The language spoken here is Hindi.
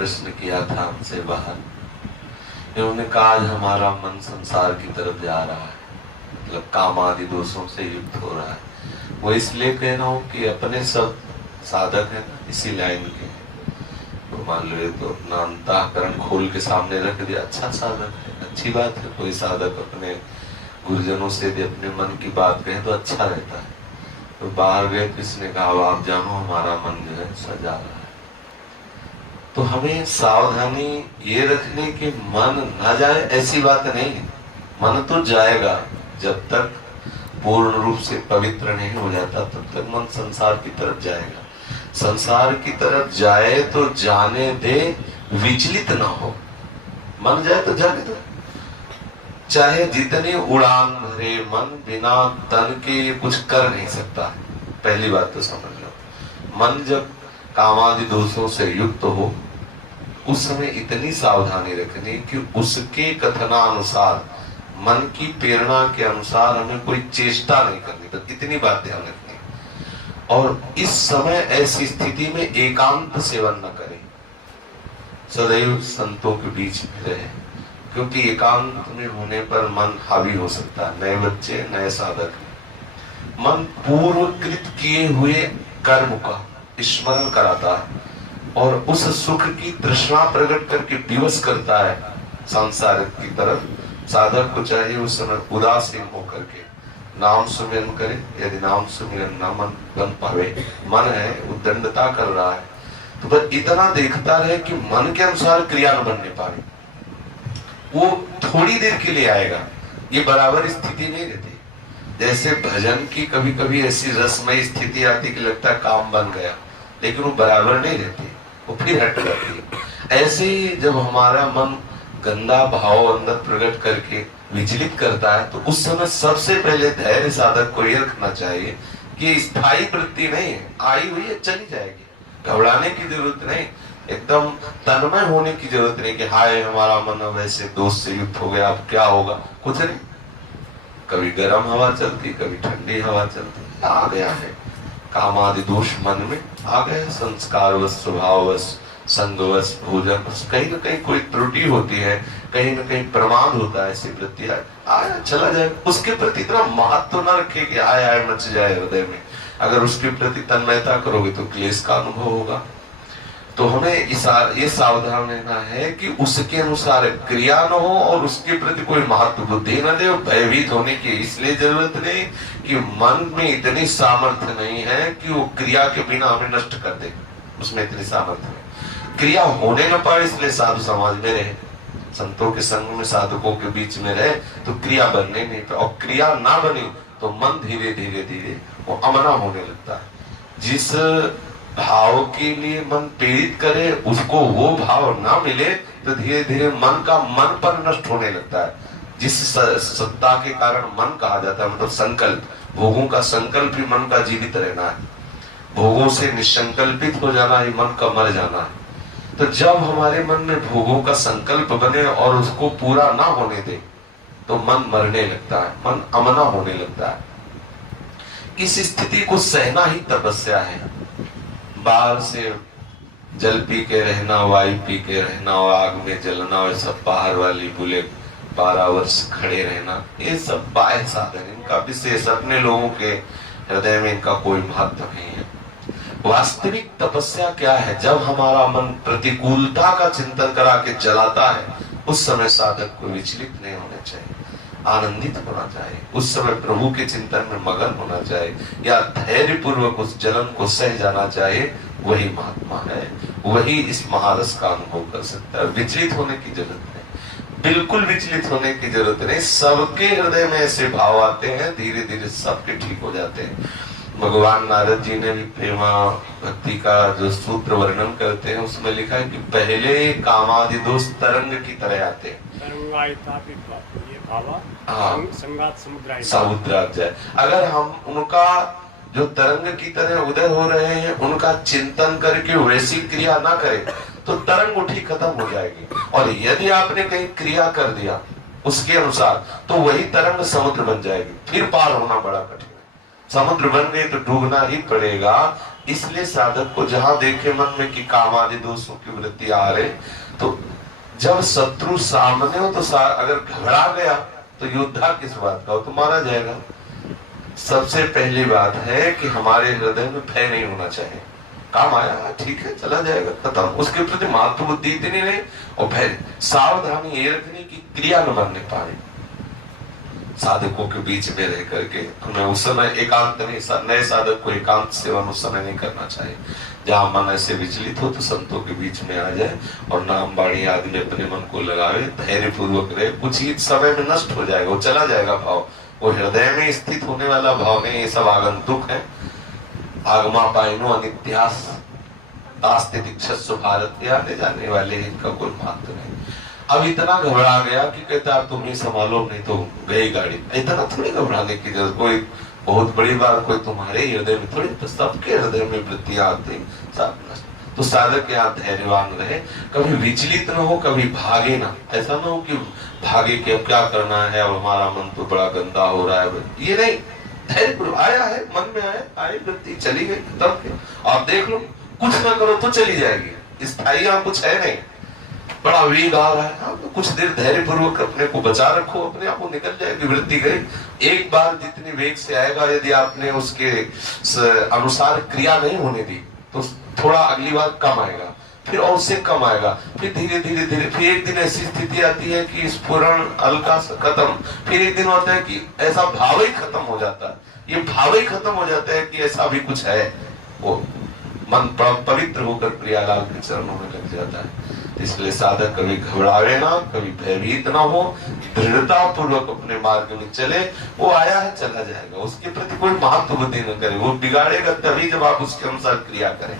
प्रश्न किया था हमसे बाहर, इन्होंने कहा आज हमारा मन संसार की तरफ जा रहा है, मतलब काम आदि दोषों से युक्त हो रहा है। वो इसलिए कह रहा हूँ कि अपने सब साधक है इसी लाइन के हैं। तो मान लो तो अपना अंतःकरण खोल के सामने रख दिया, अच्छा साधक है, अच्छी बात है। कोई साधक अपने गुरुजनों से यदि अपने मन की बात कहे तो अच्छा रहता है। तो बाहर गए तो इसने कहा आप जानो हमारा मन जो है सजा रहा है। तो हमें सावधानी ये रखने की मन न जाए ऐसी बात नहीं है। मन तो जाएगा, जब तक पूर्ण रूप से पवित्र नहीं हो जाता तब तक मन संसार की तरफ जाएगा। संसार की तरफ जाए तो जाने दे, विचलित ना हो। मन जाए तो जाने दो, चाहे जितनी उड़ान भरे मन, बिना तन के कुछ कर नहीं सकता। पहली बात तो समझ लो, मन जब कामादि दोषों से युक्त हो उस समय इतनी सावधानी रखनी कि उसके कथनानुसार, मन की प्रेरणा के अनुसार हमें कोई चेष्टा नहीं करनी, तो इतनी बात ध्यान रखनी। और इस समय ऐसी स्थिति में एकांत सेवन न करें, सदैव संतों के बीच में रहे, क्योंकि एकांत में होने पर मन हावी हो सकता है। नए बच्चे, नए साधक, मन पूर्वकृत किए हुए कर्म का स्मरण कराता है और उस सुख की तृष्णा प्रकट करके विवश करता है संसार की तरफ। साधक को चाहिए उस समय उदासीन होकर के नाम सुमिरन करे। यदि नाम सुमिरन न मन बन पावे, मन है उद्दंडता कर रहा है, तो बस इतना देखता रहे कि मन के अनुसार क्रिया न बनने पाए। वो थोड़ी देर के लिए आएगा, ये बराबर स्थिति नहीं रहती। जैसे भजन की कभी कभी ऐसी रसमय स्थिति आती कि लगता है काम बन गया, लेकिन वो बराबर नहीं रहती, वो फिर हट जाती है। ऐसे ही जब हमारा मन गंदा भाव अंदर प्रकट करके विचलित करता है, तो उस समय सबसे पहले धैर्य साधक को यह रखना चाहिए कि स्थायी वृत्ति नहीं है, आई हुई है चली जाएगी, घबराने की जरूरत नहीं। एकदम तन्मय होने की जरूरत नहीं कि हाय हमारा मन वैसे दोष से युक्त हो गया, अब क्या होगा, कुछ नहीं। कभी गर्म हवा चलती, कभी ठंडी हवा चलती, आ गया है कामादि दोष मन में आ गए, संस्कारवश, स्वभाववश, संगवश, भोजन, कहीं न कहीं कोई त्रुटि होती है, कहीं न कहीं प्रमाद होता है, ऐसी वृत्ति आया चला जाए। उसके प्रति इतना महत्व न रखे कि आय मच जाए हृदय में। अगर उसके प्रति तन्मयता करोगे तो क्लेश का अनुभव होगा। तो हमें ये सावधान रहना है कि उसके अनुसार क्रिया न हो और उसके प्रति कोई महत्व बुद्धि न दे। और भयभीत होने की इसलिए जरूरत नहीं कि मन में इतनी सामर्थ्य नहीं है कि वो क्रिया के बिना हमें नष्ट कर दे, उसमें इतनी सामर्थ्य नहीं। क्रिया होने न पाए इसलिए साधु समाज में रहे, संतों के संग में, साधकों के बीच में रहे, तो क्रिया बनने नहीं पाए। और क्रिया ना बनी तो मन धीरे धीरे धीरे वो अमना होने लगता है। जिस भाव के लिए मन प्रेरित करे उसको वो भाव ना मिले तो धीरे धीरे मन का मन पर नष्ट होने लगता है। जिस सत्ता के कारण मन कहा जाता है, मतलब संकल्प, भोगों का संकल्प ही मन का जीवित रहना है, भोगों से निसंकल्पित हो जाना ही मन का मर जाना है। तो जब हमारे मन में भोगों का संकल्प बने और उसको पूरा ना होने दे तो मन मरने लगता है, मन अमना होने लगता है। इस स्थिति को सहना ही तपस्या है। बाहर से जल पी के रहना, वायु पी के रहना और आग में जलना और सब बाहर वाली बुले 12 वर्ष खड़े रहना, ये सब बाह्य साधन, इनका विशेष अपने लोगों के हृदय में इनका कोई महत्व नहीं है। वास्तविक तपस्या क्या है? जब हमारा मन प्रतिकूलता का चिंतन करा के चलाता है उस समय साधक को विचलित नहीं होना चाहिए, आनंदित होना चाहिए, उस समय प्रभु के चिंतन में मगन होना चाहिए या धैर्य पूर्वक उस जलन को सह जाना चाहिए। वही महात्मा है, वही इस महारस का अनुभव कर सकता है। विचलित होने की जरूरत नहीं, बिल्कुल विचलित होने की जरूरत नहीं। सबके हृदय में ऐसे भाव आते हैं, धीरे धीरे सबके ठीक हो जाते हैं। भगवान नारद जी ने भी प्रेमा भक्ति का जो सूत्र वर्णन करते हैं उसमें लिखा है कि पहले कामादि दोष तरंग की तरह आते हैं, समुद्र। अगर हम उनका जो तरंग की तरह उदय हो रहे हैं उनका चिंतन करके वैसी क्रिया ना करें तो तरंग उठी खत्म हो जाएगी। और यदि आपने कहीं क्रिया कर दिया उसके अनुसार तो वही तरंग समुद्र बन जाएगी, फिर पार होना बड़ा कठिन है। समुद्र बन गई तो डूबना ही पड़ेगा। इसलिए साधक को जहां देखे मन में कि काम आदि दोषों की वृत्ति आ रहे, तो जब शत्रु सामने हो तो अगर घबरा गया तो योद्धा किस बात का हो, तो मारा जाएगा। सबसे पहली बात है कि हमारे हृदय में भय नहीं होना चाहिए। काम आया ठीक है चला जाएगा खत्म, उसके प्रति मातृ बुद्धि इतनी नहीं, और भय सावधानी ये रखनी कि क्रिया न बनने पाए। साधकों के बीच में रह करके हमें उस समय एकांत नहीं, नए साधक को एकांत सेवन उस समय नहीं करना चाहिए। जहां मन ऐसे विचलित हो तो संतों के बीच में आ जाए और नाम बाणी आदि में अपने मन को लगावे, धैर्य पूर्वक रहे। कुछ ही समय में नष्ट हो जाएगा, वो चला जाएगा भाव, वो हृदय में स्थित होने वाला भाव नहीं। ये सब आगंतुक है। आगमा पाइनो अनित्यास दास्ते दीक्षस्व भारत, आने जाने वाले इनका कोई महत्व नहीं। अब इतना घबरा गया कि कहता है तुम ही संभालो नहीं तो गई गाड़ी। इतना थोड़ी घबराने की जरूरत, कोई बहुत बड़ी बात कोई तुम्हारे हृदय में थोड़ी, तो सबके हृदय में वृत्तियां आती सब। तो साधक यहाँ धैर्यवान रहे, कभी विचलित न हो, कभी भागे ना। ऐसा ना हो कि भागे कि अब क्या करना है और हमारा मन तो बड़ा गंदा हो रहा है, ये नहीं। धैर्य आया है, मन में आया, आई वृत्ति चली गई, तब आप देख लो, कुछ ना करो तो चली जाएगी, स्थायी यहाँ कुछ है नहीं। बड़ा वेग आ रहा है, तो कुछ देर धैर्य पूर्वक अपने को बचा रखो, अपने आप को निकल जाएगी वृत्ति गई। एक बार जितनी वेग से आएगा, यदि आपने उसके अनुसार क्रिया नहीं होने दी तो थोड़ा अगली बार कम आएगा, फिर और उससे कम आएगा, फिर धीरे धीरे धीरे, फिर एक दिन ऐसी स्थिति आती है कि स्फुरण हल्का खत्म, फिर एक दिन होता है कि ऐसा भाव ही खत्म हो जाता है। ये भाव ही खत्म हो जाता है कि ऐसा भी कुछ है, वो मन पवित्र होकर प्रियालाल के चरणों में लग जाता है। इसलिए साधक कभी घबरावे ना, कभी भयभीत ना हो, दृढ़ता पूर्वक अपने मार्ग में चले। वो आया है चला जाएगा, उसके प्रति कोई महत्व बुद्धि न करे, वो बिगाड़ेगा तभी जब आप उसके अनुसार क्रिया करें।